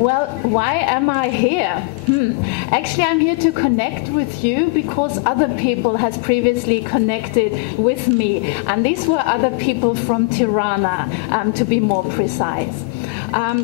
Well, why am I here? Actually, I'm here to connect with you because other people has previously connected with me, and these were other people from Tirana, to be more precise.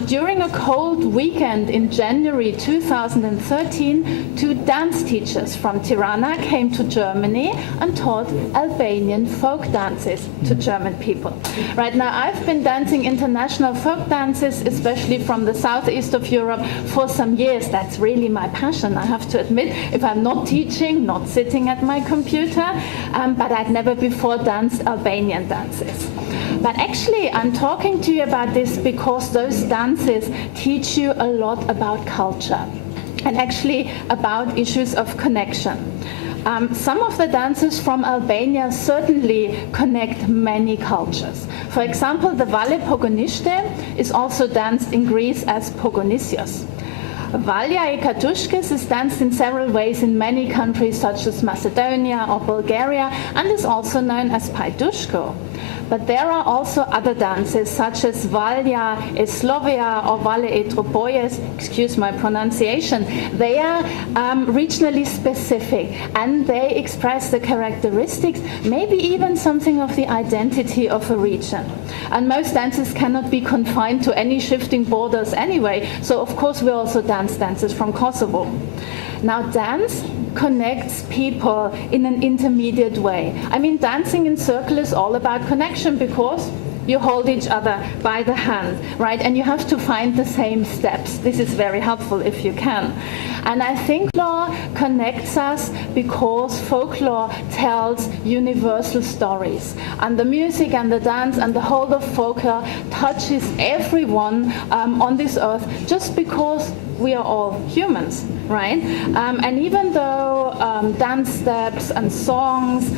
During a cold weekend in January 2013, 2 dance teachers from Tirana came to Germany and taught Albanian folk dances to German people. Right now, I've been dancing international folk dances, especially from the southeast of Europe, for some years. That's really my passion, I have to admit, if I'm not teaching, not sitting at my computer, but I'd never before danced Albanian dances. But actually, I'm talking to you about this because those dances teach you a lot about culture and actually about issues of connection. Some of the dances from Albania certainly connect many cultures. For example, the Valle Pogoniste is also danced in Greece as Pogonisios. Valja I Katushkis is danced in several ways in many countries such as Macedonia or Bulgaria and is also known as Pajdushko. But there are also other dances such as Valja Eslovia or Valle Etropoyes, excuse my pronunciation. They are regionally specific and they express the characteristics, maybe even something of the identity of a region. And most dances cannot be confined to any shifting borders anyway, so of course we also dance dances from Kosovo. Now, dance connects people in an intermediate way. I mean, dancing in circle is all about connection because you hold each other by the hand, right? And you have to find the same steps. This is very helpful if you can. And I think folklore connects us because folklore tells universal stories. And the music and the dance and the whole of folklore touches everyone on this earth just because we are all humans, right? And even though dance steps and songs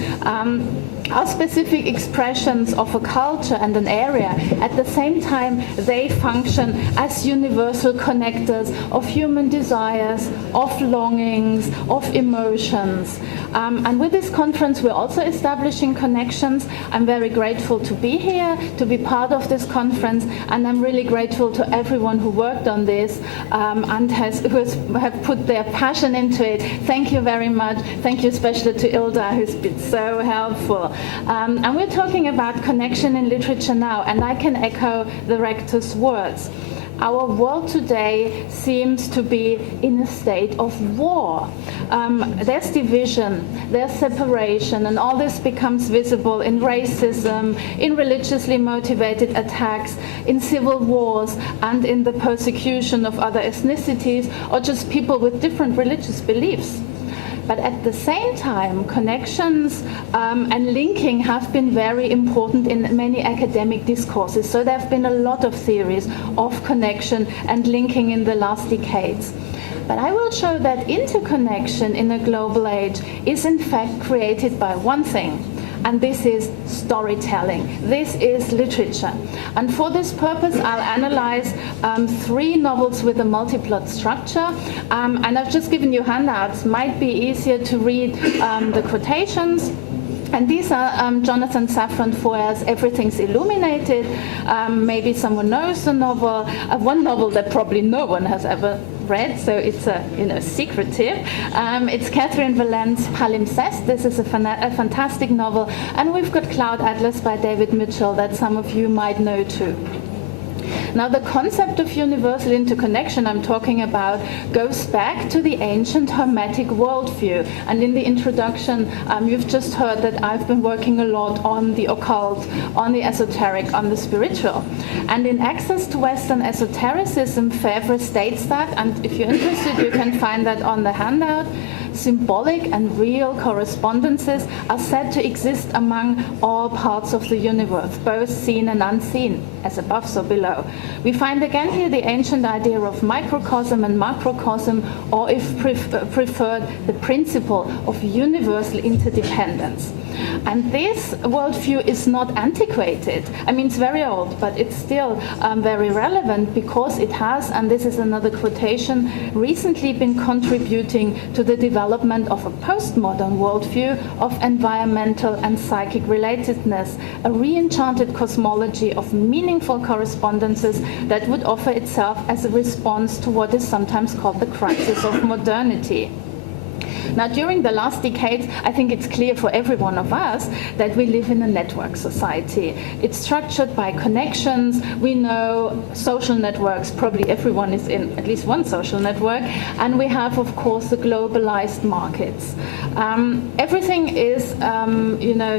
are specific expressions of a culture and an area, at the same time they function as universal connectors of human desires, of longings, of emotions. And with this conference we're also establishing connections. I'm very grateful to be here, to be part of this conference, and I'm really grateful to everyone who worked on this and have put their passion into it. Thank you very much. Thank you especially to Ilda, who's been so helpful. And we're talking about connection in literature now, and I can echo the rector's words. Our world today seems to be in a state of war. There's division, there's separation, and all this becomes visible in racism, in religiously motivated attacks, in civil wars, and in the persecution of other ethnicities, or just people with different religious beliefs. But at the same time, connections and linking have been very important in many academic discourses. So there have been a lot of theories of connection and linking in the last decades. But I will show that interconnection in a global age is in fact created by one thing, and this is storytelling. This is literature. And for this purpose, I'll analyze 3 novels with a multi-plot structure. And I've just given you handouts. Might be easier to read the quotations. And these are Jonathan Safran Foer's Everything's Illuminated. Maybe someone knows the novel. One novel that probably no one has ever read, so it's secretive. It's Catherine Valent's Palimpsest. This is a fantastic novel. And we've got Cloud Atlas by David Mitchell that some of you might know too. Now, the concept of universal interconnection I'm talking about goes back to the ancient Hermetic worldview. And in the introduction, you've just heard that I've been working a lot on the occult, on the esoteric, on the spiritual. And in Access to Western Esotericism, Febvre states that, and if you're interested, you can find that on the handout. Symbolic and real correspondences are said to exist among all parts of the universe, both seen and unseen, as above so below. We find again here the ancient idea of microcosm and macrocosm, or if preferred, the principle of universal interdependence. And this worldview is not antiquated. I mean, it's very old, but it's still very relevant because it has, and this is another quotation, recently been contributing to the development of a postmodern worldview of environmental and psychic relatedness, a re-enchanted cosmology of meaningful correspondences that would offer itself as a response to what is sometimes called the crisis of modernity. Now, during the last decades, I think it's clear for every one of us that we live in a network society. It's structured by connections. We know social networks, probably everyone is in at least one social network, and we have, of course, the globalized markets. Everything is,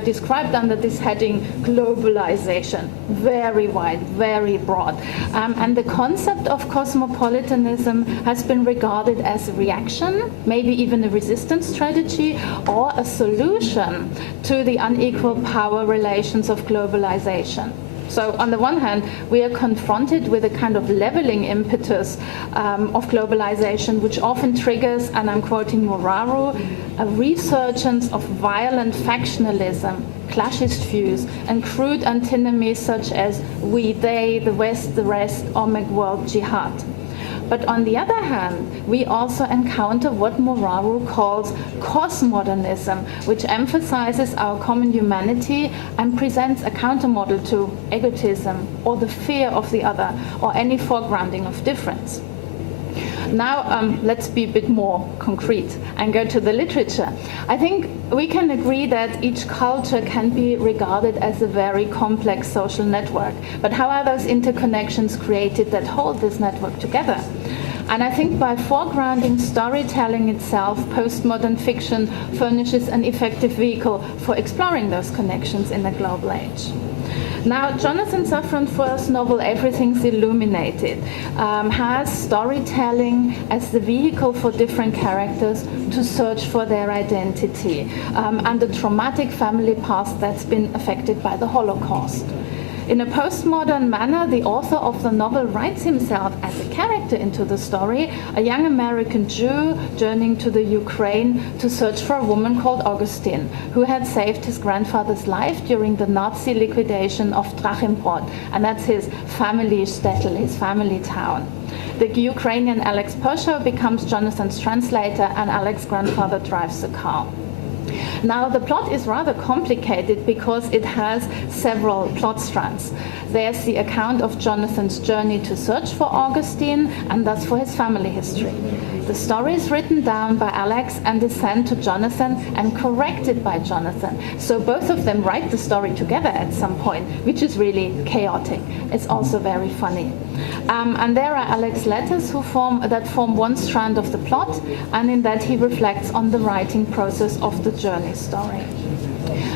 described under this heading, globalization, very wide, very broad. And the concept of cosmopolitanism has been regarded as a reaction, maybe even a resistance strategy, or a solution to the unequal power relations of globalization. So on the one hand, we are confronted with a kind of leveling impetus of globalization, which often triggers, and I'm quoting Moraru, a resurgence of violent factionalism, clashist views, and crude antinomies such as we, they, the West, the rest, or McWorld jihad. But on the other hand, we also encounter what Moraru calls cosmodernism, which emphasizes our common humanity and presents a countermodel to egotism or the fear of the other or any foregrounding of difference. Now, let's be a bit more concrete and go to the literature. I think we can agree that each culture can be regarded as a very complex social network. But how are those interconnections created that hold this network together? And I think by foregrounding storytelling itself, postmodern fiction furnishes an effective vehicle for exploring those connections in the global age. Now, Jonathan Safran's first novel, Everything's Illuminated, has storytelling as the vehicle for different characters to search for their identity and the traumatic family past that's been affected by the Holocaust. In a postmodern manner, the author of the novel writes himself as a character into the story, a young American Jew journeying to the Ukraine to search for a woman called Augustine, who had saved his grandfather's life during the Nazi liquidation of Trachimbrod, and that's his family shtetl, his family town. The Ukrainian Alex Pershaw becomes Jonathan's translator, and Alex's grandfather drives the car. Now, the plot is rather complicated because it has several plot strands. There's the account of Jonathan's journey to search for Augustine, and thus for his family history. The story is written down by Alex and is sent to Jonathan and corrected by Jonathan. So both of them write the story together at some point, which is really chaotic. It's also very funny. And there are Alex's letters that form one strand of the plot, and in that he reflects on the writing process of the journey story.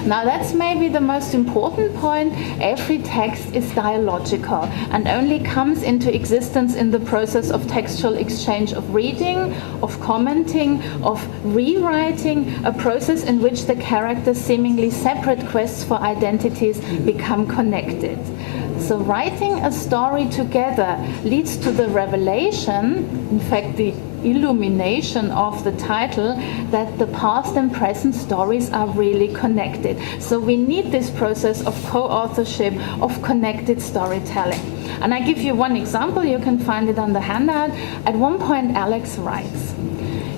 Now, that's maybe the most important point. Every text is dialogical and only comes into existence in the process of textual exchange of reading, of commenting, of rewriting, a process in which the characters' seemingly separate quests for identities become connected. So writing a story together leads to the revelation, in fact the illumination of the title, that the past and present stories are really connected. So we need this process of co-authorship, of connected storytelling. And I give you one example, you can find it on the handout. At one point Alex writes,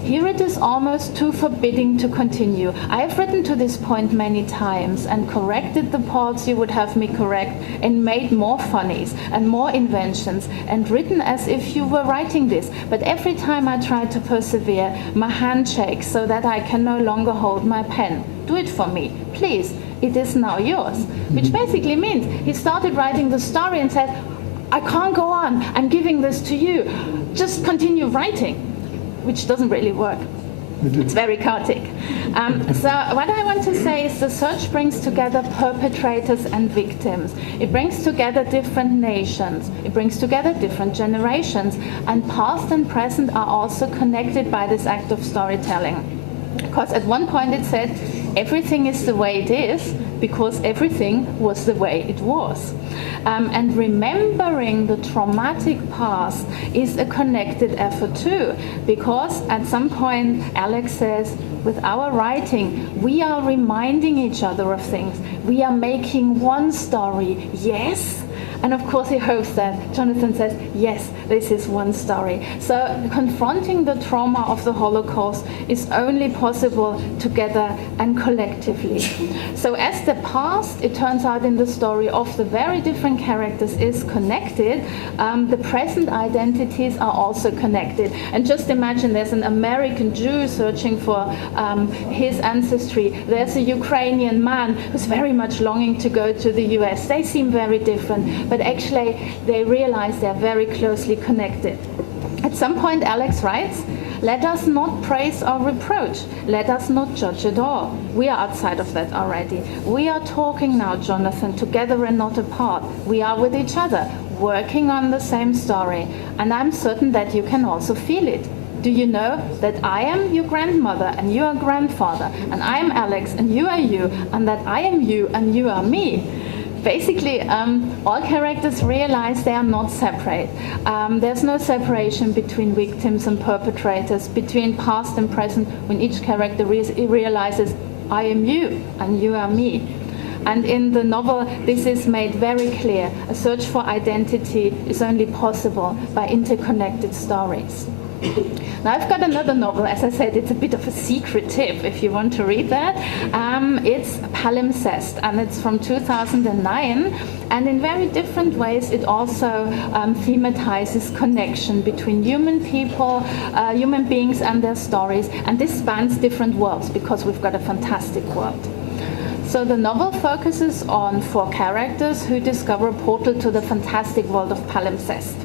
"Here it is almost too forbidding to continue. I have written to this point many times and corrected the parts you would have me correct and made more funnies and more inventions and written as if you were writing this. But every time I try to persevere, my hand shakes so that I can no longer hold my pen. Do it for me, please. It is now yours." Which basically means he started writing the story and said, "I can't go on. I'm giving this to you. Just continue writing." Which doesn't really work. It's very chaotic. So what I want to say is the search brings together perpetrators and victims. It brings together different nations. It brings together different generations. And past and present are also connected by this act of storytelling. Because at one point it said, everything is the way it is, because everything was the way it was. And remembering the traumatic past is a connected effort too, because at some point Alex says, with our writing, we are reminding each other of things. We are making one story, yes? And of course he hopes that Jonathan says, yes, this is one story. So confronting the trauma of the Holocaust is only possible together and collectively. So as the past, it turns out in the story of the very different characters, is connected, the present identities are also connected. And just imagine there's an American Jew searching for his ancestry. There's a Ukrainian man who's very much longing to go to the US. They seem very different, but actually they realize they're very closely connected. At some point Alex writes, let us not praise or reproach. Let us not judge at all. We are outside of that already. We are talking now, Jonathan, together and not apart. We are with each other, working on the same story. And I'm certain that you can also feel it. Do you know that I am your grandmother and you are grandfather, and I am Alex and you are you, and that I am you and you are me? Basically, all characters realize they are not separate. There's no separation between victims and perpetrators, between past and present, when each character realizes, I am you and you are me. And in the novel, this is made very clear. A search for identity is only possible by interconnected stories. Now I've got another novel. As I said, it's a bit of a secret tip if you want to read that. It's Palimpsest, and it's from 2009. And in very different ways, it also thematizes connection between human people, human beings and their stories. And this spans different worlds because we've got a fantastic world. So the novel focuses on 4 characters who discover a portal to the fantastic world of Palimpsest.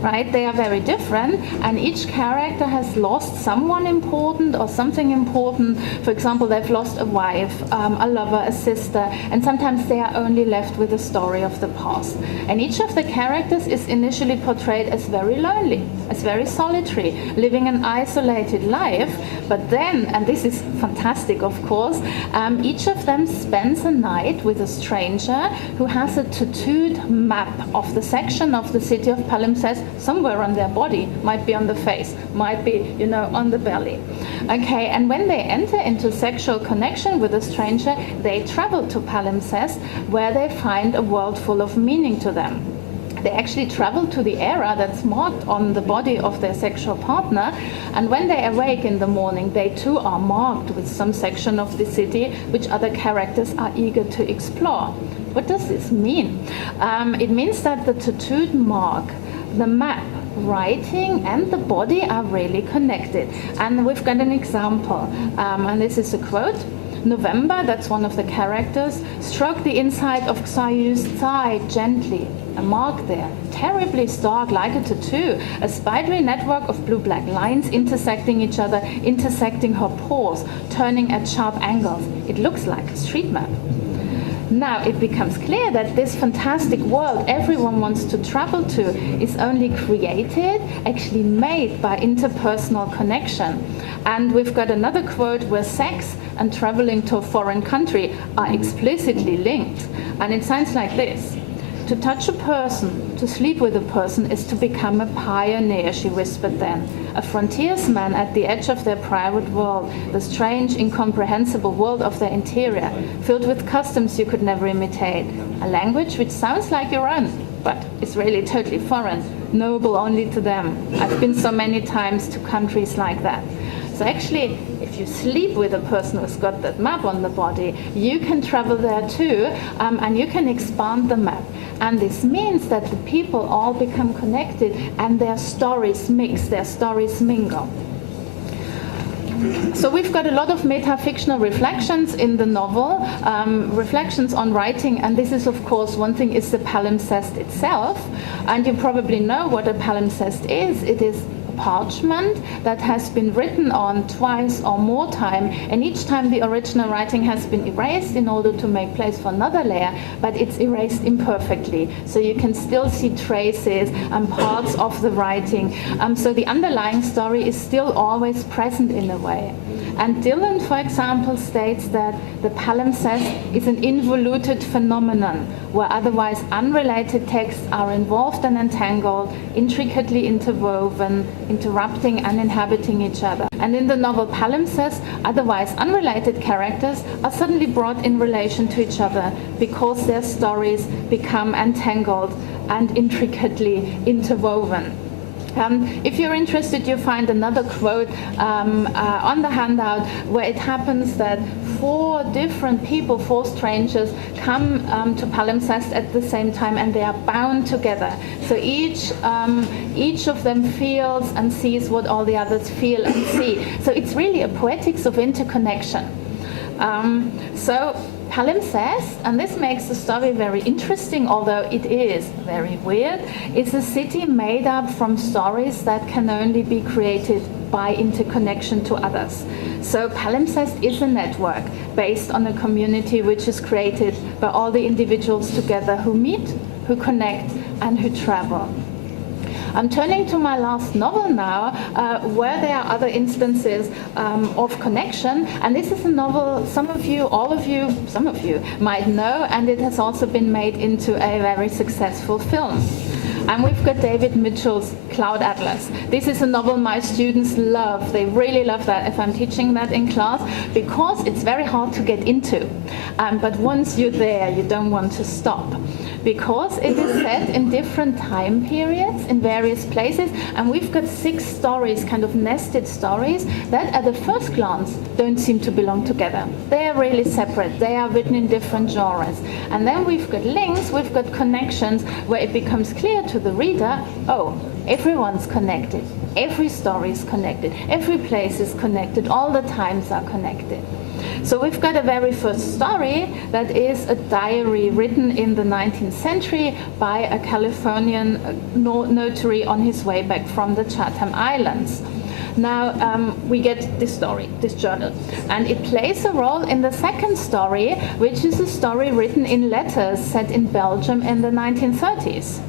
Right? They are very different, and each character has lost someone important or something important. For example, they've lost a wife, a lover, a sister, and sometimes they are only left with the story of the past. And each of the characters is initially portrayed as very lonely, as very solitary, living an isolated life. But then, and this is fantastic of course, each of them spends a night with a stranger who has a tattooed map of the section of the city of Palimpsest somewhere on their body, might be on the face, might be, on the belly. Okay, and when they enter into sexual connection with a stranger, they travel to Palimpsest, where they find a world full of meaning to them. They actually travel to the era that's marked on the body of their sexual partner, and when they awake in the morning, they too are marked with some section of the city which other characters are eager to explore. What does this mean? It means that the tattooed mark, the map, writing and the body are really connected. And we've got an example, and this is a quote. November, that's one of the characters, stroked the inside of Xayu's thigh gently. A mark there, terribly stark, like a tattoo, a spidery network of blue-black lines intersecting each other, intersecting her pores, turning at sharp angles. It looks like a street map. Now it becomes clear that this fantastic world everyone wants to travel to is only created, actually made by interpersonal connection. And we've got another quote where sex and traveling to a foreign country are explicitly linked. And it sounds like this. To touch a person, to sleep with a person, is to become a pioneer, she whispered then. A frontiersman at the edge of their private world, the strange, incomprehensible world of their interior, filled with customs you could never imitate. A language which sounds like your own, but is really totally foreign, knowable only to them. I've been so many times to countries like that. So actually, if you sleep with a person who's got that map on the body, you can travel there too, and you can expand the map. And this means that the people all become connected and their stories mix, their stories mingle. So we've got a lot of metafictional reflections in the novel, reflections on writing, and this is of course one thing is the palimpsest itself, and you probably know what a palimpsest is. It is parchment that has been written on twice or more time, and each time the original writing has been erased in order to make place for another layer, but it's erased imperfectly, so you can still see traces and parts of the writing. So the underlying story is still always present in a way. And Dylan, for example, states that the palimpsest is an involuted phenomenon where otherwise unrelated texts are involved and entangled, intricately interwoven, interrupting and inhabiting each other. And in the novel Palimpsest, otherwise unrelated characters are suddenly brought in relation to each other because their stories become entangled and intricately interwoven. If you're interested, you'll find another quote on the handout where it happens that 4 different people, 4 strangers, come to palimpsest at the same time, and they are bound together. So each of them feels and sees what all the others feel and see. So it's really a poetics of interconnection. So palimpsest, and this makes the story very interesting, although it is very weird, is a city made up from stories that can only be created by interconnection to others. So palimpsest is a network based on a community which is created by all the individuals together who meet, who connect, and who travel. I'm turning to my last novel now, where there are other instances of connection. And this is a novel some of you might know, and it has also been made into a very successful film. And we've got David Mitchell's Cloud Atlas. This is a novel my students love. They really love that if I'm teaching that in class, because it's very hard to get into. But once you're there, you don't want to stop, because it is set in different time periods in various places, and we've got 6 stories, kind of nested stories, that at the first glance don't seem to belong together. They are really separate. They are written in different genres. And then we've got links, we've got connections, where it becomes clear to the reader, oh, everyone's connected. Every story is connected. Every place is connected. All the times are connected. So we've got a very first story that is a diary written in the 19th century by a Californian notary on his way back from the Chatham Islands. Now we get this story, this journal, and it plays a role in the second story, which is a story written in letters set in Belgium in the 1930s.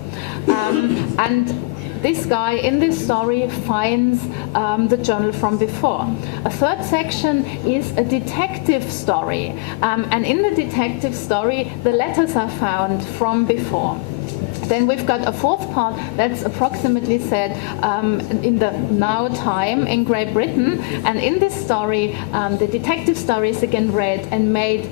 And this guy in this story finds the journal from before. A third section is a detective story, and in the detective story the letters are found from before. Then we've got a fourth part that's approximately set in the now time in Great Britain, and in this story the detective story is again read and made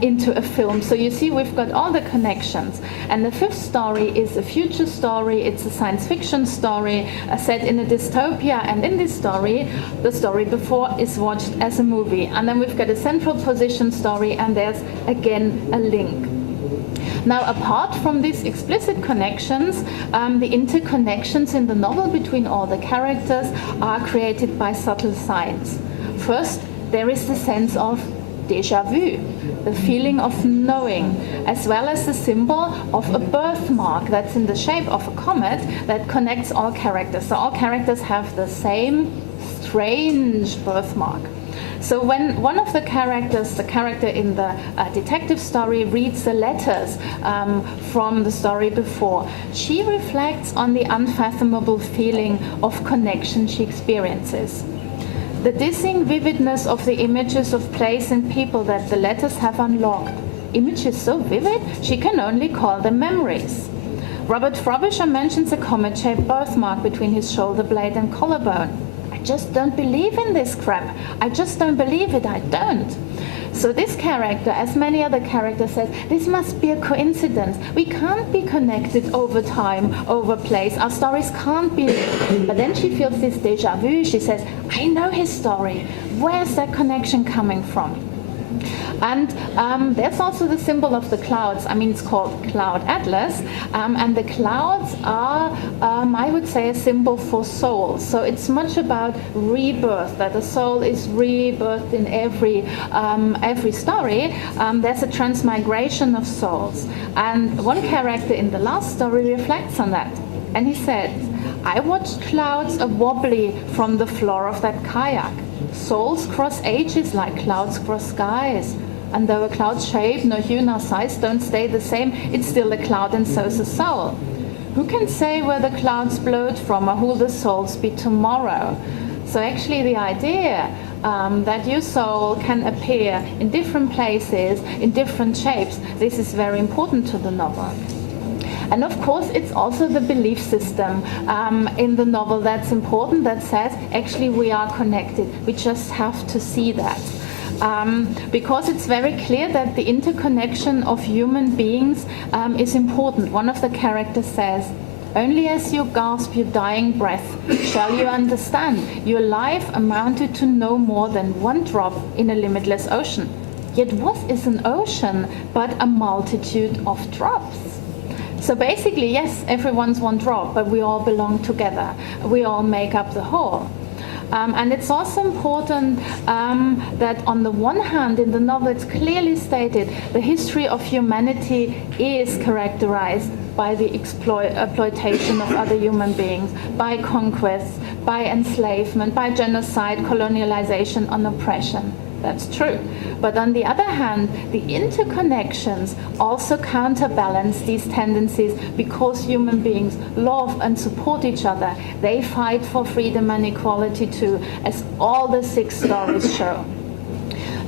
into a film. So you see we've got all the connections. And the fifth story is a future story. It's a science fiction story set in a dystopia, and in this story the story before is watched as a movie. And then we've got a central position story, and there's again a link. Now, apart from these explicit connections, the interconnections in the novel between all the characters are created by subtle signs. First, there is the sense of déjà vu, the feeling of knowing, as well as the symbol of a birthmark that's in the shape of a comet that connects all characters. So all characters have the same strange birthmark. So when one of the characters, the character in the detective story, reads the letters from the story before, she reflects on the unfathomable feeling of connection she experiences. The dizzying vividness of the images of place and people that the letters have unlocked. Images so vivid, she can only call them memories. Robert Frobisher mentions a comet-shaped birthmark between his shoulder blade and collarbone. I just don't believe in this crap. I just don't believe it. I don't. So this character, as many other characters, says, this must be a coincidence. We can't be connected over time, over place. Our stories can't be. But then she feels this déjà vu. She says, I know his story. Where's that connection coming from? And there's also the symbol of the clouds. I mean, it's called Cloud Atlas. And the clouds are, I would say, a symbol for soul. So it's much about rebirth, that a soul is rebirthed in every story. There's a transmigration of souls. And one character in the last story reflects on that. And he said, I watched clouds wobbly from the floor of that kayak. Souls cross ages like clouds cross skies. And though a cloud's shape, nor hue nor size don't stay the same, it's still a cloud and so's a soul. Who can say where the clouds blowed from or who'll the souls be tomorrow? So actually the idea that your soul can appear in different places, in different shapes, this is very important to the novel. And of course, it's also the belief system in the novel that's important, that says, actually, we are connected. We just have to see that. Because it's very clear that the interconnection of human beings is important. One of the characters says, "Only as you gasp your dying breath shall you understand your life amounted to no more than one drop in a limitless ocean. Yet what is an ocean but a multitude of drops?" So basically, yes, everyone's one drop, but we all belong together. We all make up the whole. And it's also important that on the one hand, in the novel, it's clearly stated the history of humanity is characterized by the exploitation of other human beings, by conquest, by enslavement, by genocide, colonialization, and oppression. That's true. But on the other hand, the interconnections also counterbalance these tendencies because human beings love and support each other. They fight for freedom and equality too, as all the 6 stories show.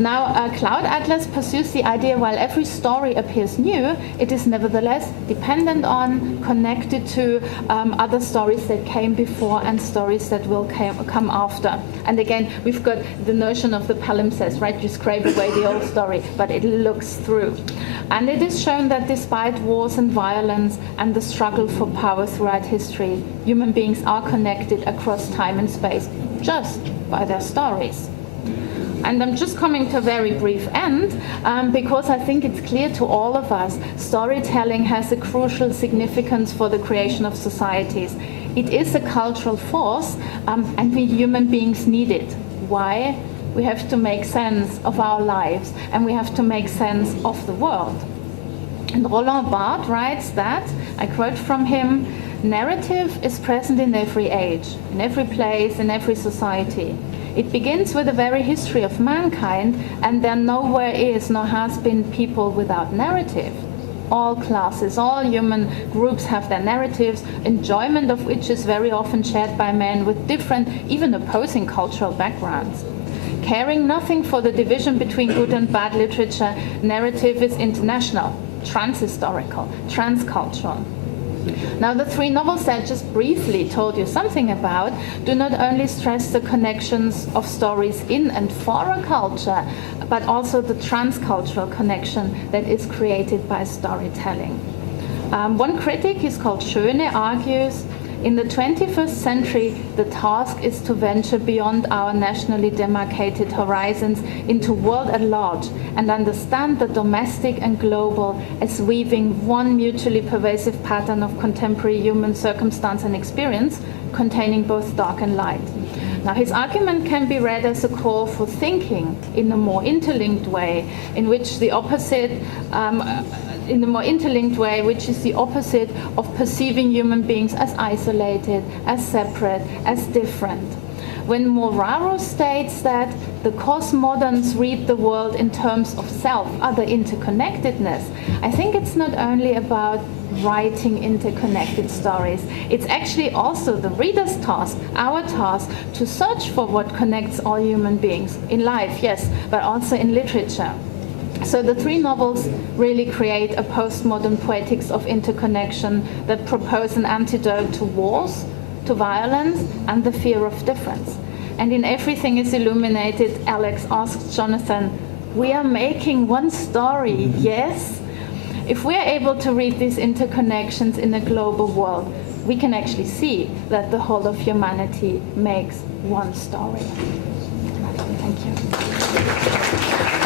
Now, Cloud Atlas pursues the idea while every story appears new, it is nevertheless dependent on, connected to other stories that came before and stories that will come after. And again, we've got the notion of the palimpsest, right? You scrape away the old story, but it looks through. And it is shown that despite wars and violence and the struggle for power throughout history, human beings are connected across time and space just by their stories. And I'm just coming to a very brief end because I think it's clear to all of us storytelling has a crucial significance for the creation of societies. It is a cultural force and we human beings need it. Why? We have to make sense of our lives and we have to make sense of the world. And Roland Barthes writes that, I quote from him, "Narrative is present in every age, in every place, in every society. It begins with the very history of mankind, and there nowhere is nor has been people without narrative. All classes, all human groups have their narratives, enjoyment of which is very often shared by men with different, even opposing cultural backgrounds. Caring nothing for the division between good and bad literature, narrative is international, transhistorical, transcultural." Now, the 3 novels that I just briefly told you something about do not only stress the connections of stories in and for a culture, but also the transcultural connection that is created by storytelling. One critic, he's called Schöne, argues, "In the 21st century, the task is to venture beyond our nationally demarcated horizons into world at large and understand the domestic and global as weaving one mutually pervasive pattern of contemporary human circumstance and experience, containing both dark and light." Now, his argument can be read as a call for thinking in a more interlinked way, which is the opposite of perceiving human beings as isolated, as separate, as different. When Moraro states that the postmoderns read the world in terms of self, other interconnectedness, I think it's not only about writing interconnected stories. It's actually also the reader's task, our task, to search for what connects all human beings in life, yes, but also in literature. So the 3 novels really create a postmodern poetics of interconnection that propose an antidote to wars, to violence, and the fear of difference. And in Everything is Illuminated, Alex asks Jonathan, "We are making one story, yes?" If we are able to read these interconnections in a global world, we can actually see that the whole of humanity makes one story. Thank you.